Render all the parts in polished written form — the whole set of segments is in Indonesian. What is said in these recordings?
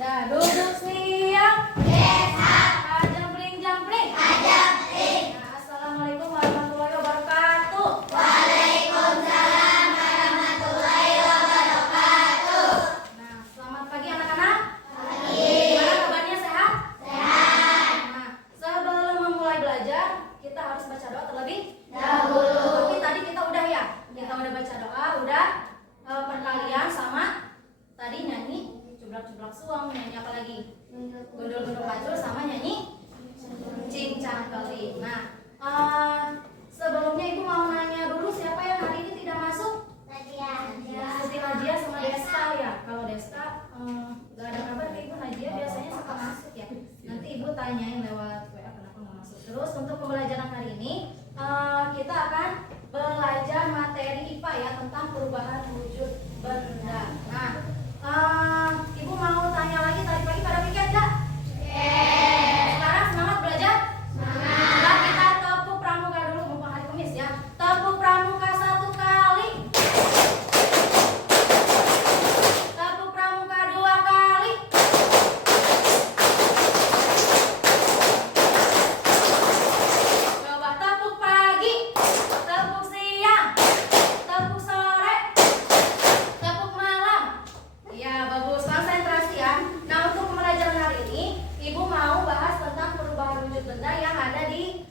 Dah, duduk siap. Jampling, jampling. Nah, assalamualaikum warahmatullahi wabarakatuh. Waalaikumsalam warahmatullahi wabarakatuh. Nah, selamat pagi anak-anak. Pagi. Gimana kabarnya, sehat? Sehat. Nah, sebelum memulai belajar, kita harus baca doa terlebih Dahulu. Tapi tadi kita udah ya, kita udah baca doa, udah perkalian sama tadi nyanyi cublak-cublak suang, nyanyi apa lagi? Gundul-gundul kacur sama nyanyi cincang keli. Nah, sebelumnya ibu mau nanya dulu siapa yang hari ini tidak masuk? Siti Nadia sama Deska ya. Kalau Deska gak ada kabar ke ibu. Nadia biasanya suka masuk ya. Nanti ibu tanyain lewat WA kenapa nggak masuk. Terus untuk pembelajaran hari ini kita akan belajar materi IPA ya tentang perubahan wujud benda. Nah, ibu mau tanya lagi, tadi pagi pada piket nggak? Sekarang semangat belajar? Nah, kita tepuk pramuka dulu mumpung hari Kamis ya. Tepuk pramuka 1 kali. Tepuk pramuka 2 kali. Coba tepuk pagi, tepuk siang, tepuk sore, tepuk malam. Iya, bagus. Konsentrasi ya. Nah, untuk pembelajaran hari ini, ibu mau bahas tentang perubahan wujud benda yang ada di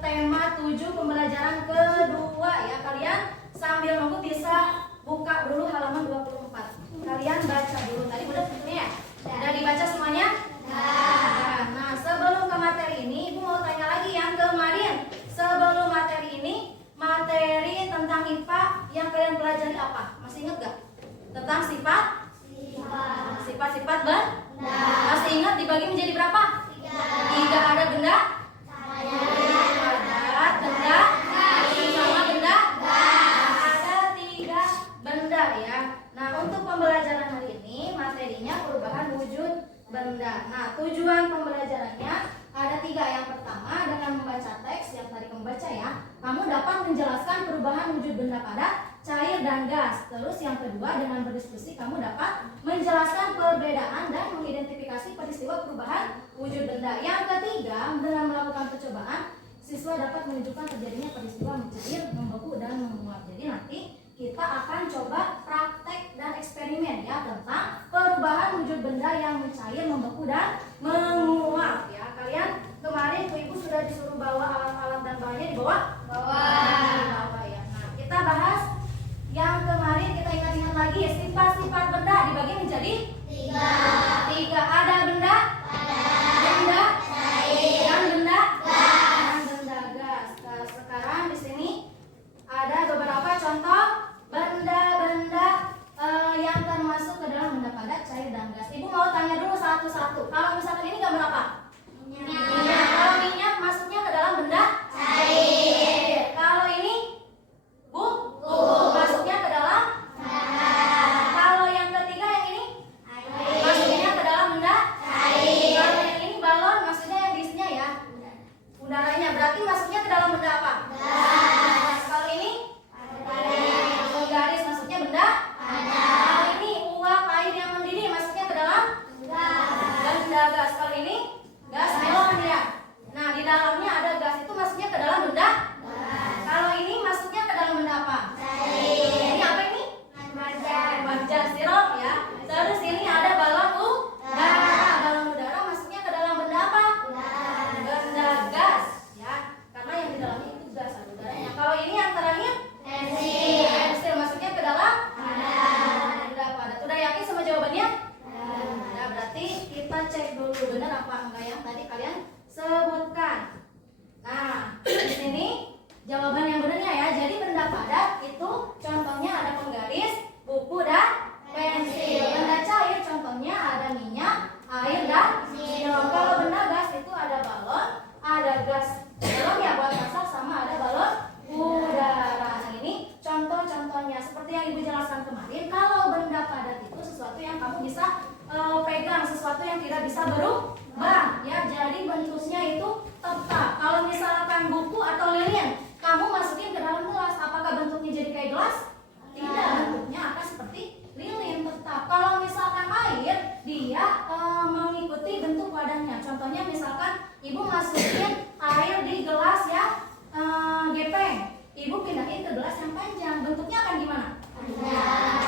tema 7 pembelajaran kedua ya. Kalian sambil nunggu bisa buka dulu halaman 24. Kalian baca dulu. Tadi udah tentunya ya? Udah dibaca semuanya? Nah, sebelum ke materi ini, ibu mau tanya lagi yang kemarin. Sebelum materi ini, materi tentang IPA yang kalian pelajari apa? Masih ingat gak? Tentang sifat-sifat benda. Masih ingat dibagi menjadi berapa? 3 ada benda padat, benda sama benda ada 3 benda ya. Nah, untuk pembelajaran hari ini materinya perubahan wujud benda. Nah, tujuan pembelajarannya ada 3. Yang pertama dengan membaca teks yang tadi kamu baca ya, kamu dapat menjelaskan perubahan wujud benda padat, cair dan gas. Terus yang kedua dengan berdiskusi kamu dapat menjelaskan perbedaan dan mengidentifikasi peristiwa perubahan wujud benda. Yang ketiga dengan melakukan percobaan siswa dapat menunjukkan terjadinya peristiwa mencair, membeku dan menguap. Jadi nanti kita akan coba praktek dan eksperimen ya tentang perubahan wujud benda yang mencair, membeku dan menguap ya. Kalian kemarin ibu sudah disuruh bawa alat-alat dan bahannya dibawa? Bawa ya. Nah, kita bahas yang kemarin, kita ingat-ingat lagi sifat-sifat benda dibagi menjadi 3. Ada benda cair dan benda gas. Nah, sekarang di sini ada beberapa contoh benda-benda yang termasuk ke dalam benda padat, cair dan gas. Ibu mau tanya dulu satu-satu. Kalau misalkan ini gambar apa? Minyak. Kalau minyak masuknya ke dalam benda cair. Kalau ini masuknya ke dalam Kalau yang ketiga yang ini masuknya ke dalam benda cair. Kalau yang ini balon maksudnya yang diisinya ya udaranya, berarti masuknya ke dalam benda apa? Gas. Kalau ini garis masuknya benda padat. Kalau ini uap air yang mendidih masuknya ke dalam benda gas. Kalau ini gas melon ya. Nah, di dalamnya ada gas, itu masuknya ke dalam benda Kalau ini masuknya ke dalam benda apa? Ini apa ini? Wajan sirup ya. Terus ini ada balon udara. Balon udara masuknya ke dalam benda apa? Benda gas ya. Karena yang di dalamnya itu gas ada udaranya. Kalau ini yang terakhir pensil masuknya ke dalam benda padat. Udah yakin sama jawabannya? Nah, berarti kita cek dulu benar apa enggak yang tadi kalian sebutkan. Nah, di sini jawaban yang benarnya ya. Jadi benda padat itu contohnya ada penggaris, buku dan pensil. Benda cair contohnya ada minyak, air dan sirup. Kalau benda gas itu ada balon, ada gas balon ya buat masak sama ada balon udara. Nah, ini contoh-contohnya seperti yang ibu jelaskan kemarin. Kalau benda padat itu sesuatu yang kamu bisa pegang, sesuatu yang tidak bisa berubah ya. Jadi bentuknya itu tetap. Kalau misalkan buku atau lilin kamu masukin ke dalam gelas, apakah bentuknya jadi kayak gelas? Tidak, bentuknya akan seperti lilin tetap. Kalau misalkan air, dia Contohnya misalkan ibu masukin air di gelas yang gepeng, ibu pindahin ke gelas yang panjang, bentuknya akan gimana?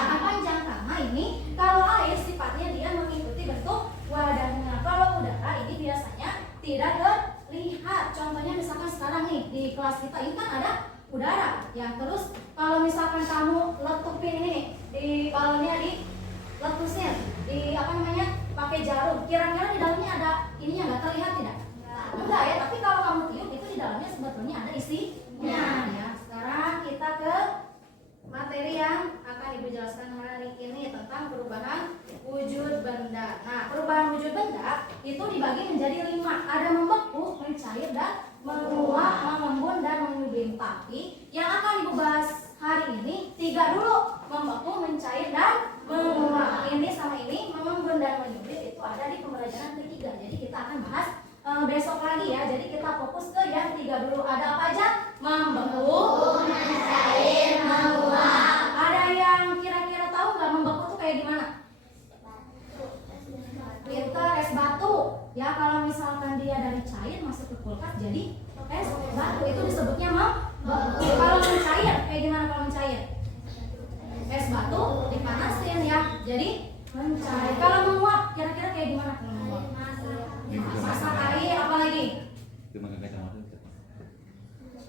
Akan panjang, karena ini kalau air sifatnya dia mengikuti bentuk wadahnya. Kalau udara ini biasanya tidak terlihat. Contohnya misalkan sekarang nih di kelas kita ini kan ada udara ya. Terus kalau misalkan kamu letupin ini nih di balonnya, di letusin di pakai jarum, kira-kira di dalamnya ada ininya nggak, terlihat tidak? Enggak ya, tapi kalau kamu tiup itu di dalamnya sebetulnya ada isinya ya. Sekarang kita ke materi yang akan ibu jelaskan hari ini tentang perubahan wujud benda. Nah, perubahan wujud benda itu dibagi menjadi 5. Ada membeku, mencair, dan menguap, mengembun, dan menyublim. Tapi yang akan ibu bahas hari ini 3 dulu: membeku, mencair, dan menguap. Ini sama ini, mengembun dan menyublim, itu ada di pembelajaran ketiga. Jadi kita akan bahas besok lagi ya. Jadi kita fokus ke yang 3 dulu. Ada apa aja? Membeku, mencair, menguap. Ada yang kira-kira tahu nggak membeku tuh kayak gimana? Pinter, es batu ya. Kalau misalkan dia dari cair masuk ke kulkas jadi es batu, itu disebutnya membeku. Kalau mencair kayak gimana? Kalau mencair es batu dipanasin ya, jadi mencair. Kalau menguap kira-kira kayak gimana? Kalau menguap masak air, apa lagi?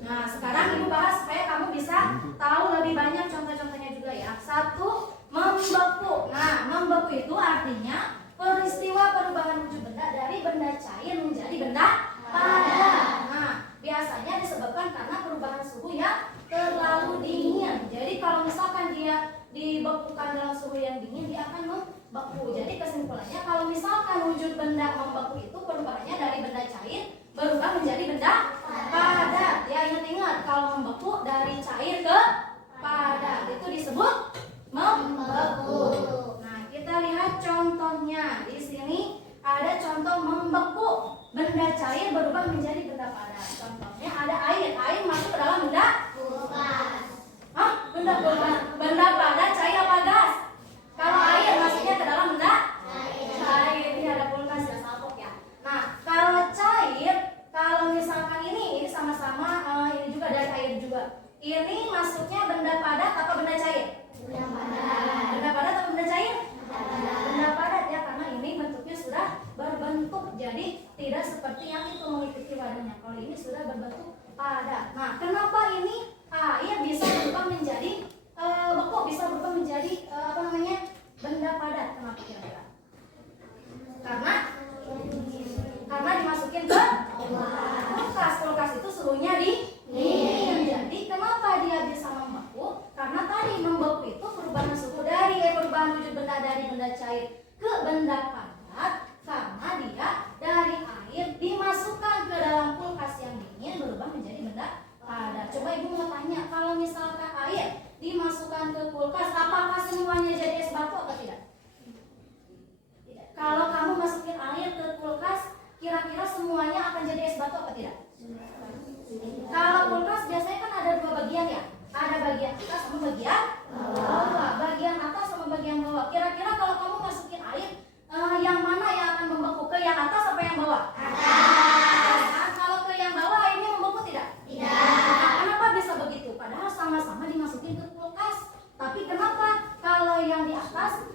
Nah, sekarang ibu bahas supaya kamu bisa tahu lebih banyak contoh-contohnya juga ya. 1, membeku. Nah, membeku itu artinya peristiwa perubahan wujud benda dari benda cair menjadi benda padat. Nah, biasanya disebabkan karena perubahan suhu yang terlalu dingin. Jadi kalau misalkan dia dibekukan dalam suhu yang dingin, dia akan membeku. Jadi kesimpulannya, kalau misalkan wujud benda membeku itu perubahannya dari benda cair berubah menjadi benda padat. Ya, ingat-ingat, kalau membeku dari cair ke padat itu disebut membeku. Nah, kita lihat contohnya. Di sini ada contoh membeku benda cair berubah menjadi benda padat. Contohnya ada air. Air masuk ke dalam benda Kulkas. benda kulkas. Benda padat cair apa gas? Kalau air masuknya ke dalam benda cair. Ini ada kulkas ya, salpok ya. Nah, kalau cair, kalau misalkan ini sama-sama ini juga dari air juga. Ini masuknya benda padat apa benda cair? Benda padat atau benda cair? Benda padat ya, karena ini bentuknya sudah berbentuk, jadi tidak seperti yang itu mengikuti wadahnya. Kalau ini sudah berbentuk padat. Nah, kenapa ini air bisa berubah menjadi beku, bisa berubah menjadi benda padat? Kenapa kira-kira? Karena dimasukin ke kulkas. Kulkas itu suhunya dingin. Jadi kenapa dia bisa membeku? Karena tadi membeku itu perubahan suhu perubahan wujud benda dari benda cair ke benda padat, karena dia dari air dimasukkan ke dalam kulkas yang dingin berubah menjadi benda padat. Coba ibu mau tanya, kalau misalkan air dimasukkan ke kulkas, apakah semuanya jadi es batu atau tidak? Kalau kamu masukin air ke kulkas, kira-kira semuanya akan jadi es batu atau tidak? Kalau kulkas biasanya kan ada 2 bagian ya. Ada bagian atas sama bagian bawah. Bagian atas sama bagian bawah. Kira-kira kalau kamu masukin air, yang mana yang akan membeku? Ke yang atas apa yang bawah? Atas. Nah, kalau ke yang bawah airnya membeku tidak? Tidak. Nah, kenapa bisa begitu? Padahal sama-sama dimasukin ke kulkas. Tapi kenapa kalau yang di atas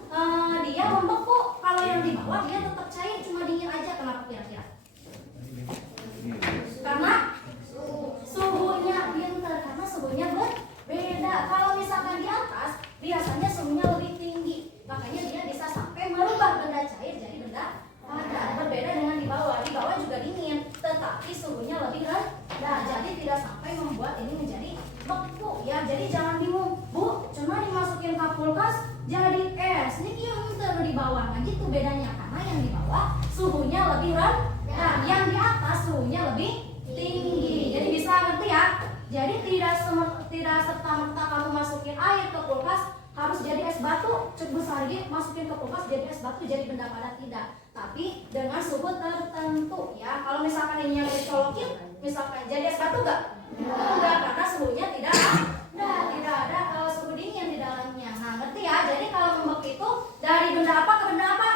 dia membeku, kalau yang di bawah dia tetap cair, cuma dingin aja? Kenapa kira-kira? Karena suhunya pinter, karena suhunya berbeda. Kalau misalkan di atas biasanya suhunya lebih tinggi, makanya dia bisa sampai merubah benda cair jadi benda padat. Berbeda dengan di bawah. Di bawah juga dingin, tetapi suhunya lebih rendah, jadi tidak sampai membuat ini menjadi beku ya. Jadi jangan bingung, Bu, cuma dimasukin ke kulkas jadi es. Ini dia pinter di bawah. Nah gitu bedanya, karena yang di bawah suhunya lebih rendah, yang di atas suhunya lebih tinggi. Jadi bisa ngerti ya? Jadi tidak serta-merta kamu masukin air ke kulkas harus jadi es batu. Cebu sargi masukin ke kulkas jadi es batu, jadi benda padat, tidak. Tapi dengan suhu tertentu ya. Kalau misalkan ini yang dicolokin, misalkan jadi es batu enggak? Enggak, karena suhunya tidak ada suhu dingin di dalamnya. Nah ngerti ya? Jadi kalau membeku itu dari benda apa ke benda apa?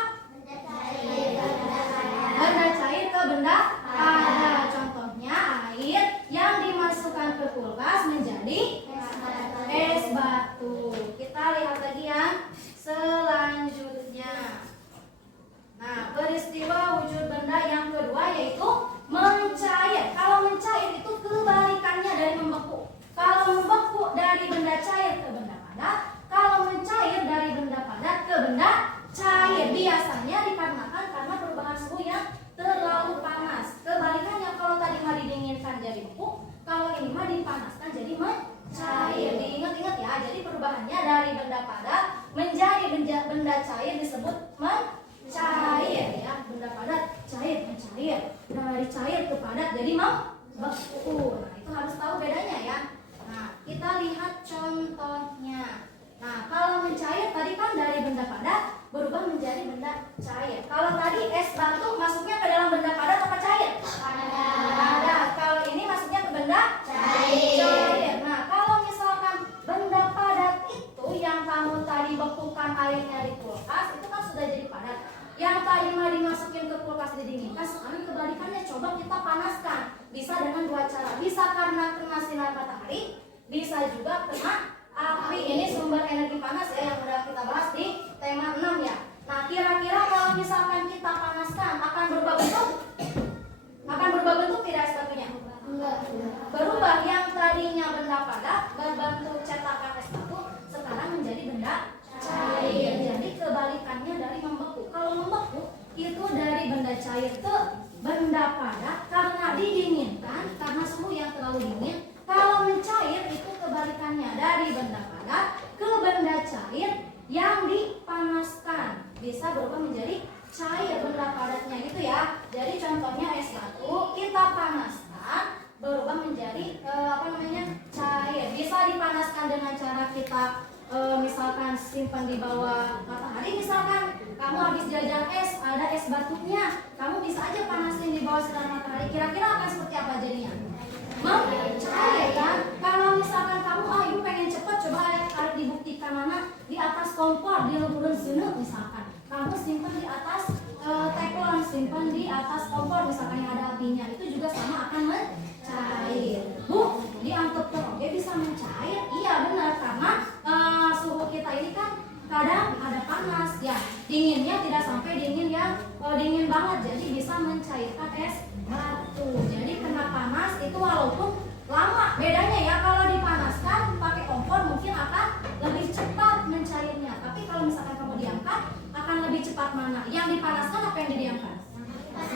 Benda cair ke benda cair. Biasanya dikarenakan karena perubahan suhu yang terlalu panas. Kebalikannya, kalau tadi mah didinginkan jadi empuk, kalau ini mah dipanaskan jadi mencair. Diingat-ingat ya. Jadi perubahannya dari benda padat menjadi benda cair disebut mencair ya. Benda padat cair, mencair. Dari cair ke padat jadi membeku. Nah, itu harus tahu bedanya ya. Nah, kita lihat contohnya. Nah, kalau mencair tadi kan dari benda padat berubah menjadi benda cair. Kalau tadi es batu masuknya ke dalam benda padat apa cair? Padat. Kalau ini masuknya ke benda cair. Nah, kalau misalkan benda padat itu yang kamu tadi bekukan airnya di kulkas, itu kan sudah jadi padat. Yang tadi mah dimasukin ke kulkas didinginkan, sekarang kebalikannya, coba kita panaskan. Bisa dengan dua cara. Bisa karena kena sinar matahari, bisa juga kena api. Ini sumber energi panas ya yang udah kita bahas di tema 6 ya. Nah, kira-kira kalau misalkan kita panaskan akan berubah bentuk? Akan berubah bentuk tidak es batunya? Berubah. Yang tadinya benda padat berbentuk cetakan es batu sekarang menjadi benda cair. Jadi kebalikannya dari membeku. Kalau membeku itu dari benda cair ke benda padat karena didinginkan, karena suhu yang terlalu dingin. Kalau mencair itu kebalikannya dari benda padat ke benda cair yang dipanaskan, bisa berubah menjadi cair benda padatnya gitu ya. Jadi contohnya es batu kita panaskan berubah menjadi cair. Bisa dipanaskan dengan cara kita misalkan simpan di bawah matahari. Misalkan kamu habis jajan es, ada es batunya, kamu bisa aja panasin di bawah sinar matahari. Kira-kira akan seperti apa jadinya? Mencair kan? Kalau misalkan kamu ibu pengen cepet, coba harus dibuktikan mana di atas kompor di luburan sini misalkan. Kamu simpan di atas teflon, simpan di atas kompor misalkan yang ada apinya, itu juga sama akan mencair. Bu, diangkut oke bisa mencair? Iya benar, karena suhu kita ini kan kadang ada panas ya. Dinginnya tidak sampai dingin yang dingin banget, jadi bisa mencairkan es batu. Jadi kena panas itu walaupun lama bedanya ya, kalau dipanaskan pakai kompor mungkin akan lebih cepat mencairnya, tapi kalau misalkan kamu diangkat akan lebih cepat mana? Yang dipanaskan apa yang didiamkan?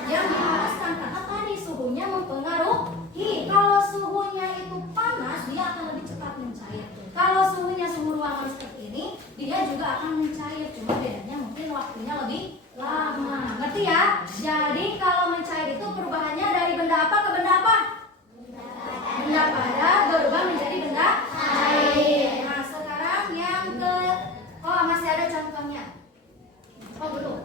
Yang dipanaskan, karena tadi suhunya mempengaruhi. Kalau suhunya itu panas dia akan lebih cepat mencair. Kalau suhunya suhu ruangan seperti ini dia juga akan mencair, cuma bedanya mungkin waktunya lebih lama. Ngerti ya? Jadi kalau mencair itu perubahannya dari benda apa ke benda apa? Benda padat berubah menjadi benda cair. Nah, sekarang yang ke masih ada contohnya. Belum.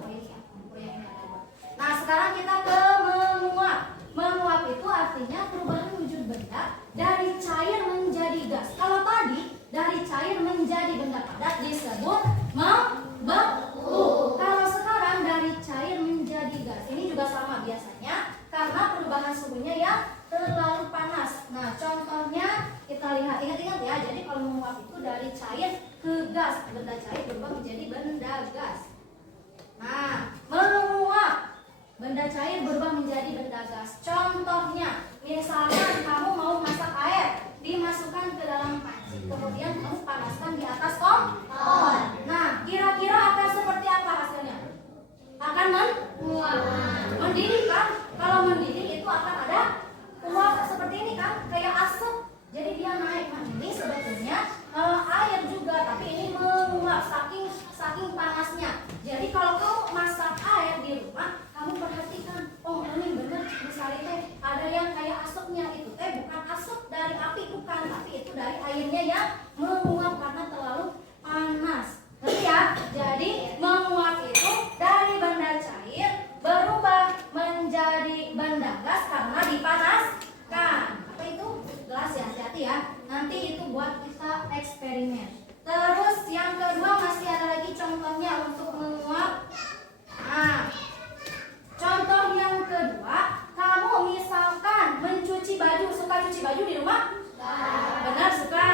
Nah, sekarang kita ke menguap. Menguap itu artinya perubahan wujud benda dari cair menjadi gas. Kalau tadi dari cair menjadi benda padat disebut membeku. Kalau sekarang dari cair menjadi gas, ini juga sama biasanya karena perubahan suhunya yang terlalu panas. Nah, contohnya kita lihat, ingat-ingat ya. Jadi kalau menguap itu dari cair ke gas, benda cair berubah menjadi benda gas. Nah, menguap, benda cair berubah menjadi benda gas. Contohnya, misalkan kamu mau masak air, dimasukkan ke dalam panci, kemudian kamu panaskan di atas kompor. Nah, kira-kira akan seperti apa hasilnya? Akan mendidih kan? Kalau mendidih itu akan ada uap seperti ini kan, kayak asap. Jadi dia naik. Nah, ini sebetulnya air juga, tapi ini menguap saking panasnya. Jadi kalau kamu masak air di rumah, kamu perhatikan, oh ini bener misalnya teh ada yang kayak asapnya, itu teh bukan asap dari api, bukan, tapi itu dari airnya yang menguap karena terlalu panas. Ngerti ya? Jadi menguap itu dari benda cair berubah menjadi benda gas karena dipanaskan. Apa itu? Gelas ya, hati-hati ya. Nanti itu buat kita eksperimen. Terus yang kedua masih ada lagi contohnya untuk menguap. Nah, contoh yang kedua, kamu misalkan mencuci baju. Suka cuci baju di rumah? Benar, suka.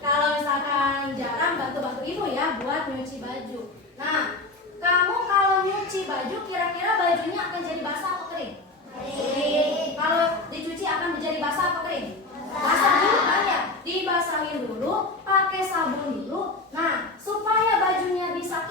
Kalau misalkan jarang, bantu ibu ya buat nyuci baju. Nah, kamu kalau nyuci baju, kira-kira bajunya akan jadi basah atau kering? Kering. Kalau dicuci akan menjadi basah atau kering? Basah dulu kan ya? Dibasahin dulu, pakai sabun dulu. Nah, supaya bajunya bisa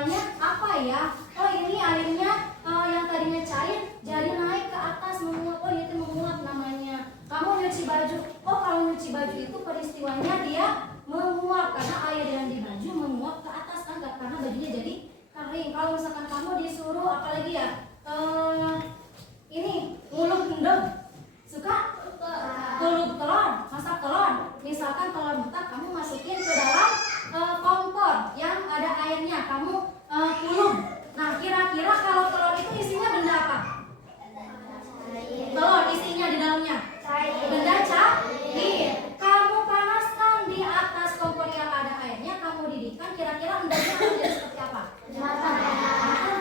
kesimpulannya apa ya? Oh ini airnya yang tadinya cair jadi naik ke atas menguap. Oh itu menguap namanya. Kamu nyuci baju. Oh kalau nyuci baju itu peristiwanya dia menguap karena air yang di baju menguap ke atas kan, karena bajunya jadi kering. Kalau misalkan kamu disuruh apalagi ya, ini nguluk endem, suka nguluk telur, masak telur. Misalkan telur mentah kamu masukin ke dalam kompor yang ada airnya, kamu kulum. Nah kira-kira kalau telur itu isinya benda apa? Telur isinya di dalamnya benda cair. Kamu panaskan di atas kompor yang ada airnya, kamu didihkan, kira-kira endamnya akan jadi seperti apa? Akan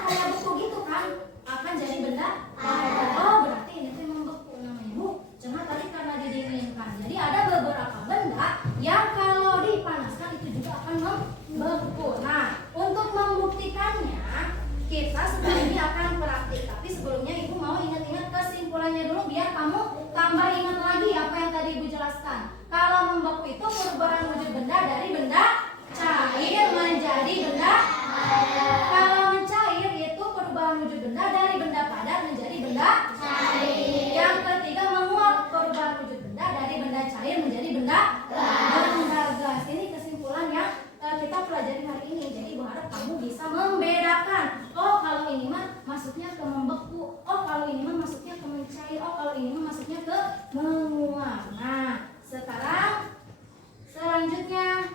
kayak beku gitu kan, akan jadi benda. Oh berarti ini tuh memang beku namanya Bu. Cuma tadi karena didinginkan, jadi ada beberapa benda yang kalau dipanaskan itu juga akan membeku. Nah untuk membuktikannya kita setelah ini akan praktik, tapi sebelumnya Ibu mau ingat-ingat kesimpulannya dulu biar kamu tambah ingat lagi apa yang tadi Ibu jelaskan. Kalau membeku itu perubahan wujud benda dari benda cair menjadi benda. Kalau mencair itu perubahan wujud benda dari benda padat menjadi benda cair. Yang ketiga menguap, perubahan wujud benda dari benda cair menjadi benda gas. Ini kesimpulan yang kita pelajari hari ini. Jadi Bu harap kamu bisa membedakan. Oh kalau ini mah masuknya ke membeku. Oh kalau ini mah masuknya ke mencair. Oh kalau ini mah masuknya ke menguap. Nah sekarang selanjutnya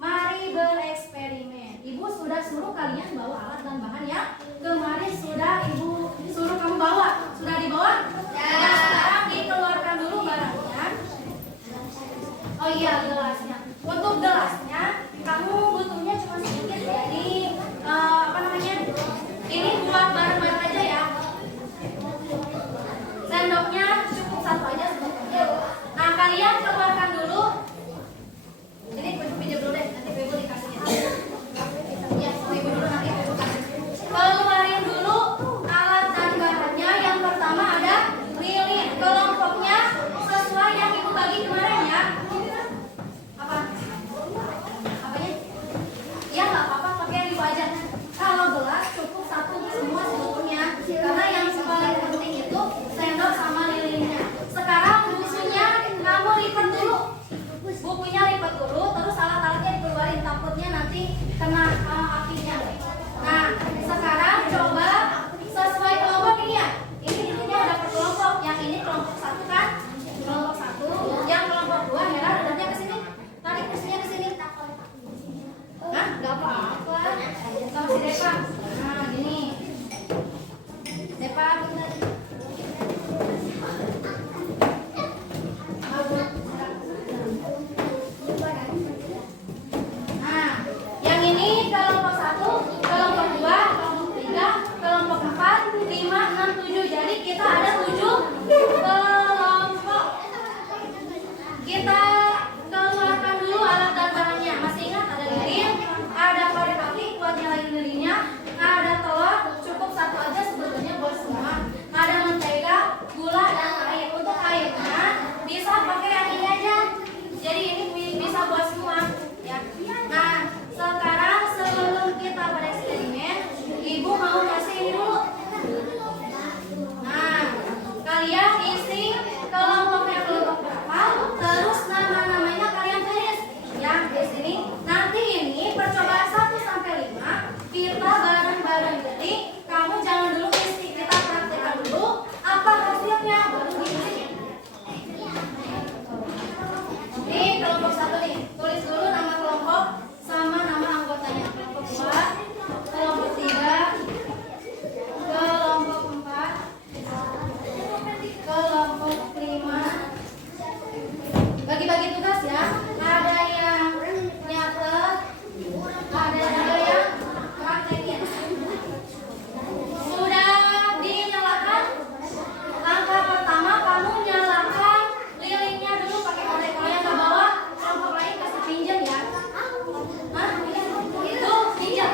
mari bereksperimen. Ibu sudah suruh kalian bawa alat dan bahan yang kemarin sudah Ibu suruh kamu bawa. Sudah dibawa? Ya. Sekarang dikeluarkan dulu barangnya. Oh iya gelasnya. Untuk gelasnya kamu butuhnya cuma sedikit. Jadi apa namanya? Ini buat bareng-bareng aja ya. Sendoknya cukup satu aja sebetulnya. Nah kalian keluarkan dulu. Ini pinjam dulu deh, nanti Ibu dikasihnya. Ya, Ibu dulu nanti Ibu kasih. Keluarin dulu alat dan bahannya. Yang pertama ada lilin. Kelompoknya sesuai yang Ibu bagi kemarin ya. Apa? Apanya? Ya nggak apa-apa, pakai yang Ibu aja. Kalau gelas cukup satu semua sebetulnya. Karena yang paling penting itu sendok sama lilinnya. Sekarang bukunya kamu lipat dulu. Bukunya lipat dulu, terus alat-alatnya dikeluarin, takutnya nanti kena apinya. Nah, sekarang coba sesuai kelompok ini ya. Ini ada per kelompok. Yang ini kelompok satu kan? Kelompok satu. Yang kelompok dua merah dadanya ke sini. Tarik kursinya ke sini. Hah? Gak apa-apa. Sama si Depa. Nah, gini. Depa bentar. Nah, yang ini kelompok 1, kelompok 2, kelompok 3, kelompok 4, 5, 6, 7. Jadi kita ada 7 kelompok. Kita keluarkan dulu alat dan bahannya. Masih ingat ada lilin, ada korek api buat nyalain lilinnya, ada telur, cukup satu aja sebetulnya buat semua. Ada mentega, gula dan air. Untuk airnya bisa pakai yang ini aja. Jadi ini bisa buat semua ya. Nah, sekarang sebelum kita bereksperimen, Ibu mau kasih ini dulu. Nah, kalian isi kelompoknya kelompok berapa, terus nama-namanya kalian tulis ya di sini. Nanti ini percobaan 1 sampai 5 kita bareng-bareng. Jadi kamu jangan dulu isi, kita praktekkan dulu apa hasilnya baru diisi. Ini kelompok 1 nih, tulis dulu nama kelompok sama nama anggotanya. Kelompok 2, kelompok 3, kelompok 4, kelompok 5. Bagi-bagi tugas ya. Ada yang nyatet, ada juga yang praktekin. Sudah dinyalakan? Langkah pertama kamu nyalakan lilinnya dulu pakai korek. Kalau yang nggak bawa kelompok lain kasih pinjam ya. Hah? Itu pinjam.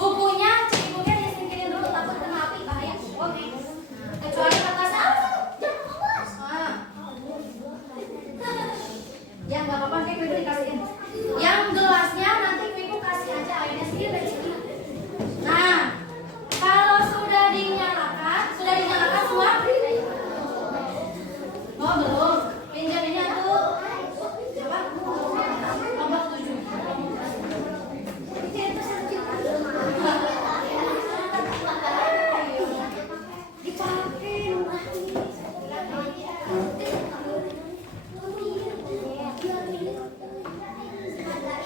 Bukunya disingkirin dulu, takut kena api bahaya. Oke. Kecuali kertasnya.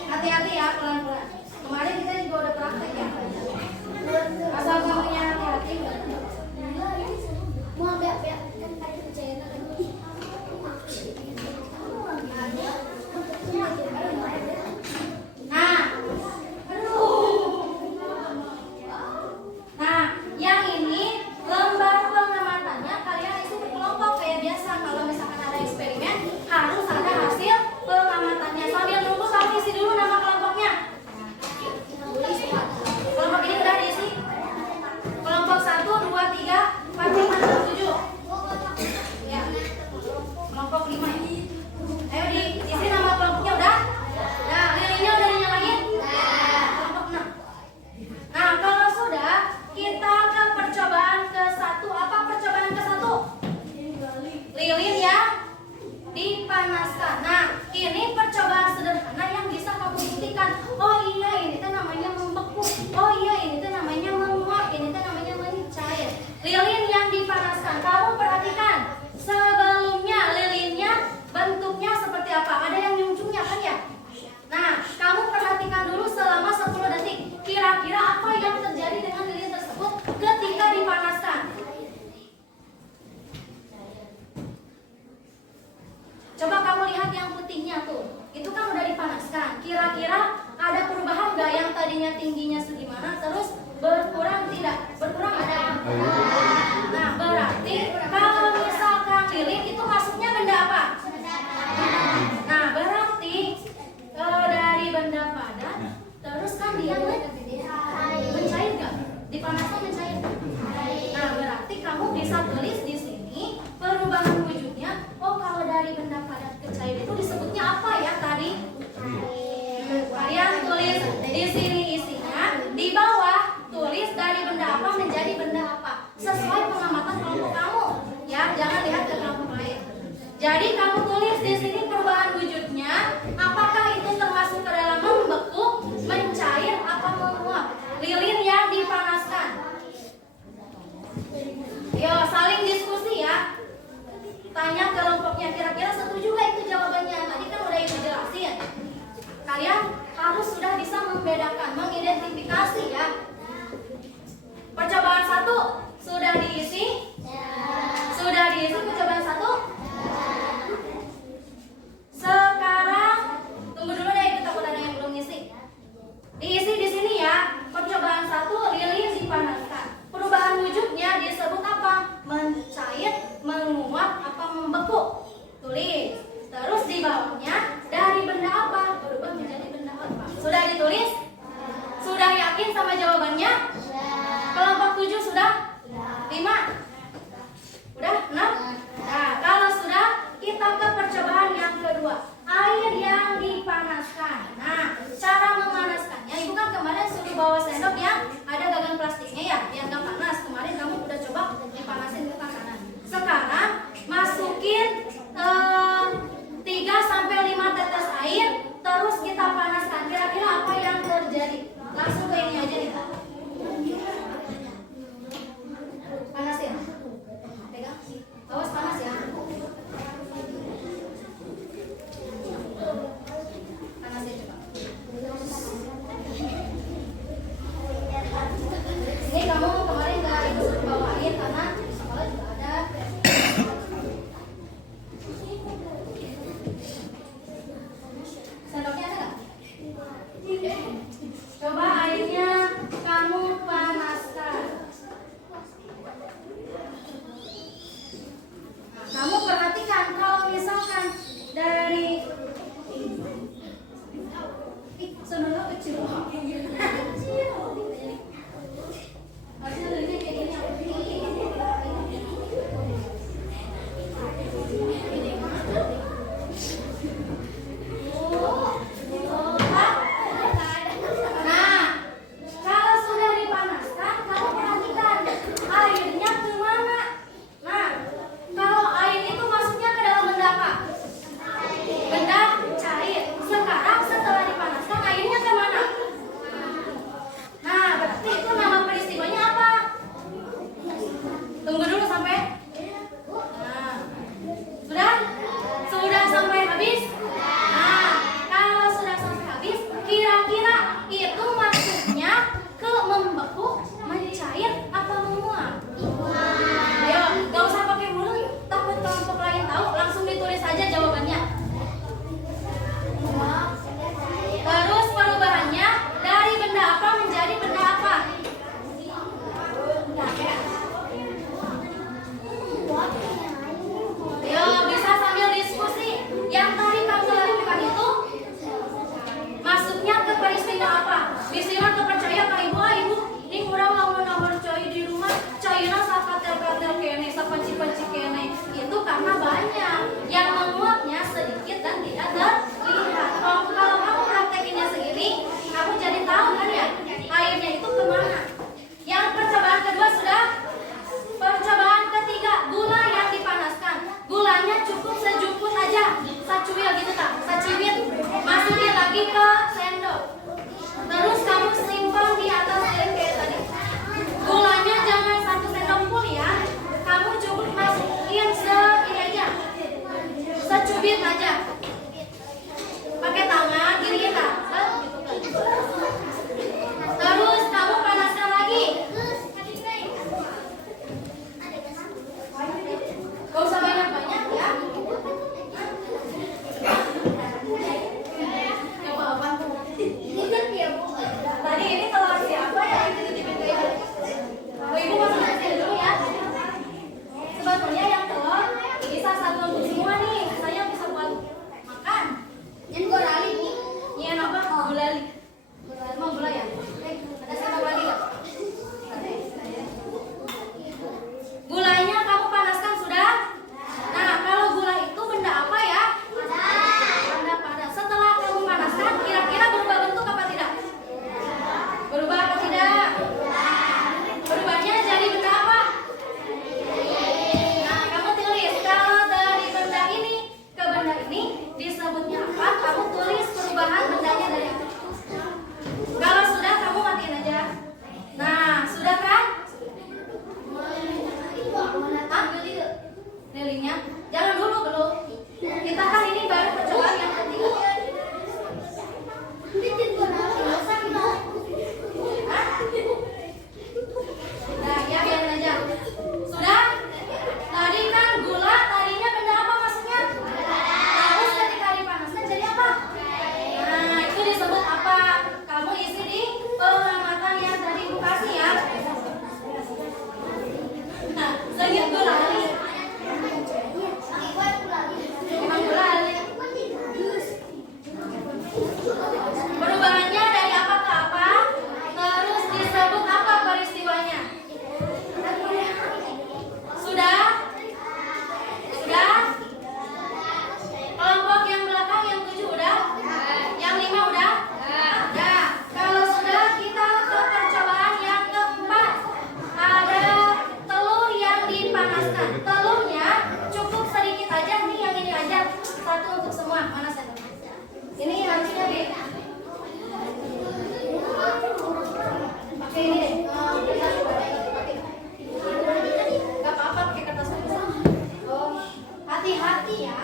Hati-hati ya, pelan-pelan. Kemarin kita juga udah praktek ya. Asal kamunya hati-hati. Mau kan tadi percaya Nah, yang ini lembar pengamatannya kalian isi berkelompok kayak biasa. Kalau misalkan ada eksperimen, harus ada hasil pengamatannya. Sambil nunggu kamu isi dulu nama kelompoknya. Kelompok ini udah diisi. Kelompok 1, 2, 3, 4, 5, 6, 7. Ya. Kelompok 5 ini. Ayo diisi nama kelompoknya udah? Nah, lilinnya udah dinyalain? Kelompok 6. Nah, kalau sudah, kita ke percobaan ke-1. Apa percobaan ke-1? Lilin ya dipanaskan. Nah, ini percobaan sederhana yang bisa kamu buktikan. Oh iya, ini teh namanya membeku. Oh iya, ini teh namanya menguap. Ini teh namanya mencair. Lilin yang dipanaskan. Kamu perhatikan. Sebelumnya lilinnya bentuknya seperti apa? Ada yang nyuncungnya kan ya? Nah, kamu perhatikan dulu selama 10 detik. Kira-kira apa yang terjadi dengan lilin tersebut ketika dipanaskan? Coba kamu lihat yang putihnya tuh. Itu kan udah dipanaskan. Kira-kira ada perubahan nggak yang tadinya tingginya segimana terus berkurang tidak? Berkurang ada? Nah, berarti kalau misalkan lilin itu masuknya benda apa? Nah, berarti dari benda padat terus kan dia mencair nggak? Dipanaskan mencair. Nah, berarti kamu bisa tulis di sini perubahan wujudnya. Oh, kalau dari benda padat ke cair itu disebutnya apa ya tadi? Kalian tulis di sini isinya, di bawah tulis dari benda apa menjadi benda apa sesuai pengamatan kelompok kamu. Ya, jangan lihat ke kelompok lain. Jadi kamu tulis di sini perubahan wujudnya, apakah itu termasuk ke dalam membeku, mencair, apa menguap? Lilin yang dipanaskan. Yo, saling diskusi ya. Tanya kelompoknya, kira-kira setuju gak itu jawabannya? Tadi kan udah ibu jelasin. Kalian harus sudah bisa membedakan, mengidentifikasi ya. Percobaan 1 sudah diisi? Sudah diisi percobaan 1? Sekarang tunggu dulu deh, kita takut ada yang belum ngisi. Diisi di sini ya. Percobaan 1 lilin dipanaskan. Perubahan wujudnya disebut apa? Mencair, menguap, apa membeku? Tulis. Terus di bawahnya dari benda apa? Berubah menjadi benda apa? Sudah ditulis? Sudah yakin sama jawabannya? Kelompok 7 sudah? cubit aja. Pakai tangan, gini tak. Terus kamu panaskan lagi. Gak usah banyak-banyak ya. Gak apa-apa. Tadi ini telur siapa ya? Ibu masuk ke sini dulu ya. Sebetulnya yang telur ini salah satu untuk semua nih. Saya bisa buat makan. Yang gorali bu. Nyian apa? Gulali. Mau gula ya? Ada sambal lagi nggak? Gulanya kamu panaskan sudah? Nah, kalau gula itu benda apa ya? Benda padat. Setelah kamu panaskan, kira-kira berubah bentuk apa tidak? Berubah apa tidak? Berubahnya jadi benda apa? Nah, kamu tulis kalau dari benda ini ke benda ini disebutnya apa? Kamu tulis perubahan bendanya dari apa? Kalau sudah, kamu matiin aja. Nah, sudah kan? Hah? Lilinya? Jangan dulu belum. Kita kan ini baru percobaan yang ketiga. Hah? Nah, ya biarin aja. Sudah? Tadi kan gula, tadinya benda apa maksudnya? Terus ketika dipanaskan jadi apa? Nah, itu disebut apa? Kamu isi di pengamatan yang tadi Ibu kasih ya. Nah, sedikit gulali. Emang gulali. Perubahannya dari apa ke apa? Terus disebut apa peristiwanya? Sudah? Sudah? Kelompok yang belakang yang 7 udah? Yang 5 udah? Ya. Kalau sudah, kita ke percobaan yang keempat. Ada telur yang dipanaskan. Telurnya cukup sedikit aja nih, yang ini aja. Satu untuk semua. Mana satu? Ini harusnya deh. Pakai ini deh. Gak apa-apa pakai kertas aja. Oh, hati-hati ya.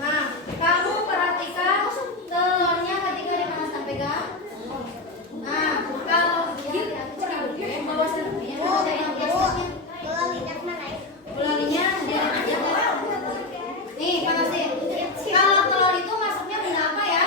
Nah, kamu perhatikan telurnya ketika dipanaskan, pegang. Nah, kalau bawa serpihan, ada yang biasanya. Gulalinya biarin aja. Nih, panasin. Kalau telur itu masuknya benda apa ya?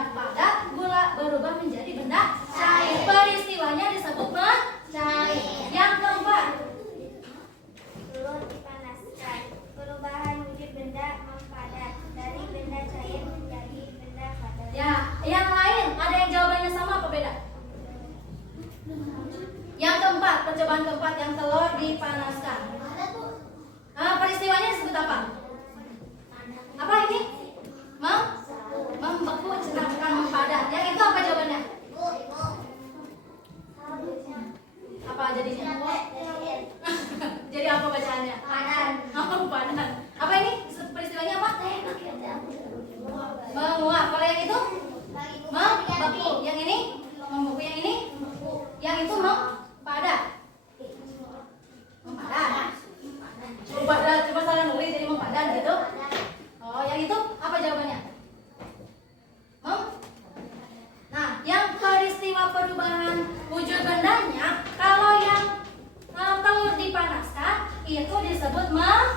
benda padat berubah menjadi benda cair. Peristiwanya disebut mencair. Yang keempat, Telur dipanaskan. Perubahan wujud benda mempadat dari benda cair menjadi benda padat. ya. Yang lain ada yang jawabannya sama apa beda? Yang keempat, percobaan keempat yang telur dipanaskan. Peristiwanya disebut apa? Apa ini? Membeku, bukan mempadat. Yang itu apa jawabannya? Apa jadinya? Jadi apa bacaannya? Padan. Oh, padan. Apa ini? Peristiwanya apa? Menguap. Kalau yang itu? Membeku. Yang ini? Membeku. Yang ini? Yang itu mempadat. Mempadat. Coba salah nulis jadi mempadat gitu. Oh, yang itu apa jawabannya? Nah, yang peristiwa perubahan wujud bendanya, kalau yang telur dipanaskan itu disebut membeku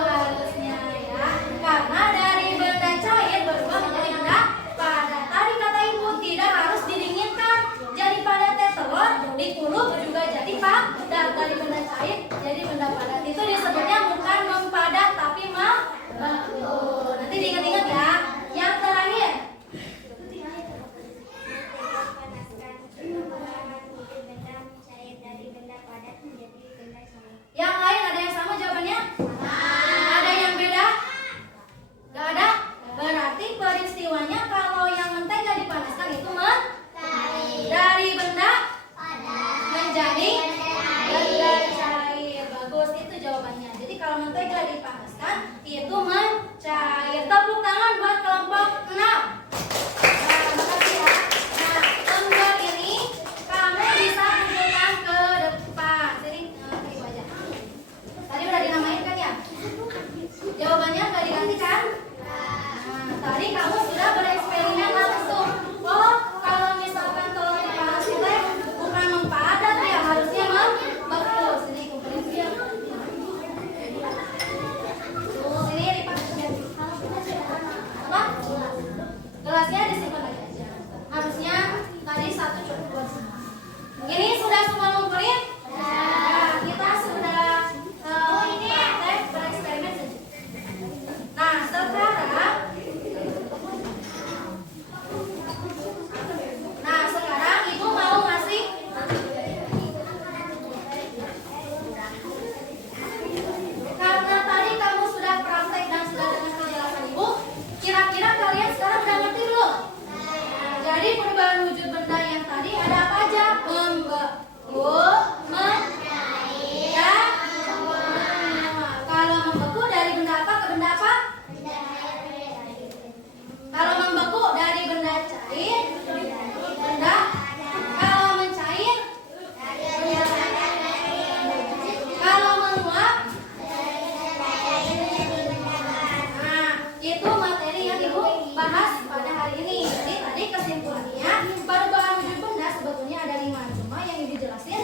harusnya ya. Karena dari benda cair berubah menjadi benda padat. Tadi kata ibu tidak harus didinginkan. Jadi padat telur dikuluk juga jadi padat. Dari benda cair jadi benda padat. Itu disebutnya bukan mempadat tapi membeku. Nanti diingat-ingat ya. Yang terakhir, Dipanaskan. Perubahan wujud benda cair dari benda padat menjadi benda cair. yang lain ada yang sama jawabannya? Ada yang beda? Gak ada? Berarti peristiwanya kalau yang mentega dipanaskan itu dari benda menjadi benda cair. Bagus, itu jawabannya. Jadi kalau mentega dipanaskan itu mencair. Tepuk tangan buat kelompok 6. Nah, makasih ya. Nah, lembar ini kamu bisa tunjukkan ke depan. Jadi ibu aja. Tadi udah dinamain kan ya? Jawabannya nggak diganti kan? Nah, tadi kamu sudah bereksperimen langsung. Oh, kalau misalkan telur dipanaskan bukan mempadat ya, harusnya membeku. Sini kumpulin dia. Sini dipakai. Apa? Gelasnya disimpan lagi aja. Harusnya tadi satu cukup buat semua. Ini sudah semua ngumpulin? Nah, kita sudah praktek bereksperimen saja. Nah, sekarang ibu mau ngasih karena tadi kamu sudah praktek dan sudah dengar penjelasan ibu, kira-kira kalian sekarang udah ngerti belum? Jadi perubahan wujud benda yang tadi ada apa aja? Membeku, mencair, dan menguap. Kalau membeku dari benda apa ke benda apa? Kalau membeku dari benda cair, benda. Kalau mencair, kalau menguap. Nah, itu materi yang ibu bahas pada hari ini. Jadi tadi kesimpulannya perubahan wujud benda sebetulnya ada 5, cuma yang ibu jelasin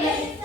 ini